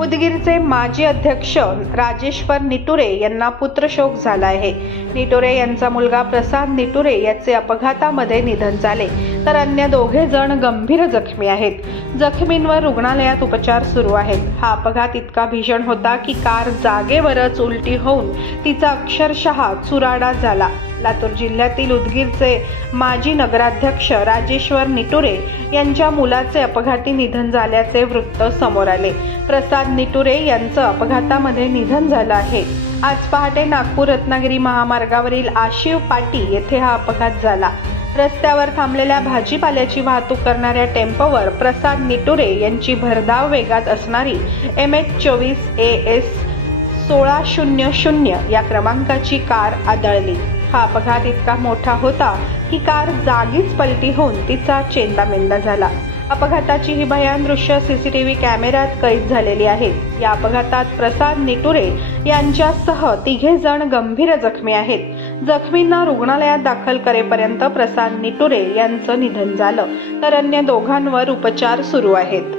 उदगीरचे माजी अध्यक्ष राजेश्वर निटुरे यांना पुत्रशोक झाला आहे. निटुरे यांचा मुलगा प्रसाद निटुरे याचे अपघातामध्ये निधन झाले. तर अन्य दोघे जण गंभीर जखमी आहेत. जखमींवर रुग्णालयात उपचार सुरू आहेत. हा अपघात इतका भीषण होता की कार जागेवरच उलटी होऊन तिचा अक्षरशः चुराडा झाला. लातूर जिल्ह्यातील उदगीरचे माजी नगराध्यक्ष राजेश्वर निटुरे यांच्या मुलाचे अपघाती निधन झाल्याचे वृत्त समोर आले. प्रसाद निटुरे यांचं अपघातामध्ये निधन झालं आहे. आज पहाटे नागपूर रत्नागिरी महामार्गावरील आशिव पाटी येथे हा अपघात झाला. रस्त्यावर थांबलेल्या भाजीपाल्याची वाहतूक करणाऱ्या टेम्पोवर प्रसाद निटुरे यांची भरधाव वेगात असणारी एम एच चोवीस ए एस सोळा शून्य शून्य या क्रमांकाची कार आदळली. हा अपघात इतका मोठा होता की कार जागीच पलटी होऊन तिचा चेंदामेंदा झाला. अपघाताची ही भयान दृश्य सीसीटीव्ही कॅमेऱ्यात कैद झालेली आहेत या अपघातात प्रसाद निटुरे यांच्यासह तिघे जण गंभीर जखमी आहेत. जखमींना रुग्णालयात दाखल करेपर्यंत प्रसाद निटुरे यांचं निधन झालं तर अन्य दोघांवर उपचार सुरू आहेत.